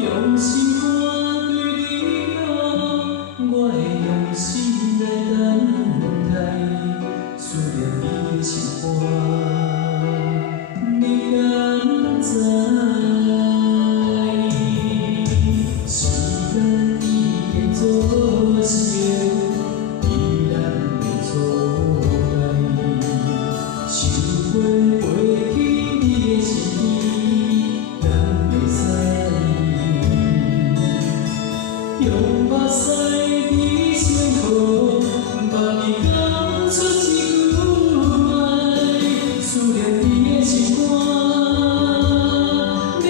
用心肝对你好，我会用心来等待，思念你的心肝，你敢知？时间已变作成，依然袂错来，想袂过去你的心意，敢袂使？用目屎你先好，目里讲出一句爱，思念你的心肝，你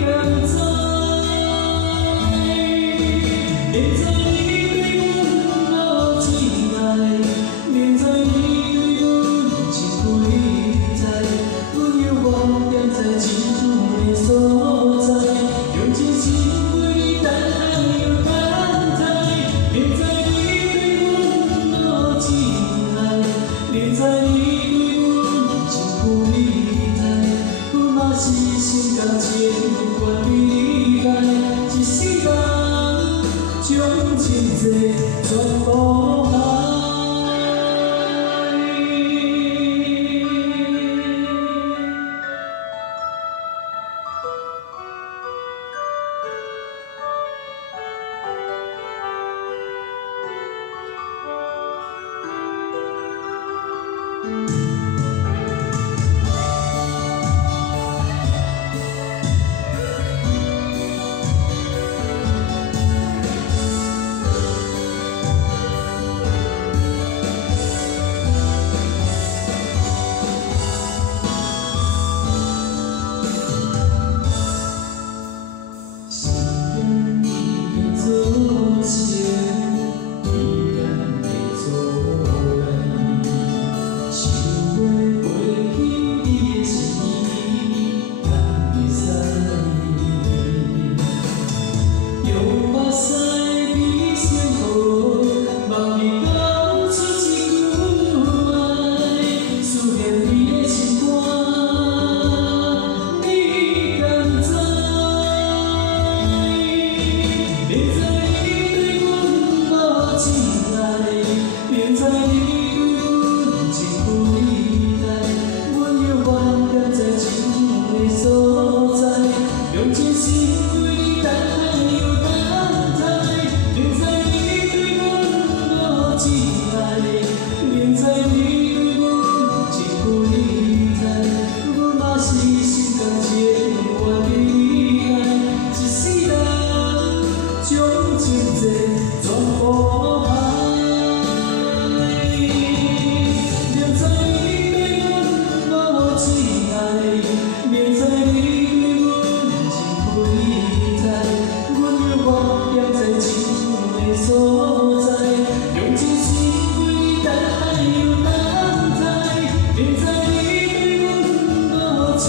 敢知？明知你对阮无情爱，明知你对阮情几载，阮犹原踮在情绪的所在，用真心为你等待又等待。明知你对阮无情爱，明知你对阮情几载，阮嘛是心甘情愿为你来，一世人将情债全部还。明知你对阮情几载，阮犹原踮在情绪的所在，用真心为你等待又等待。明知你对阮无情爱，明知你对阮情几载，阮嘛是心甘情愿为你来，一世人将情债全部还。明知你对阮情几载，阮犹原踮在情绪的所在，用真心为你等待又等待。明知你对阮无情。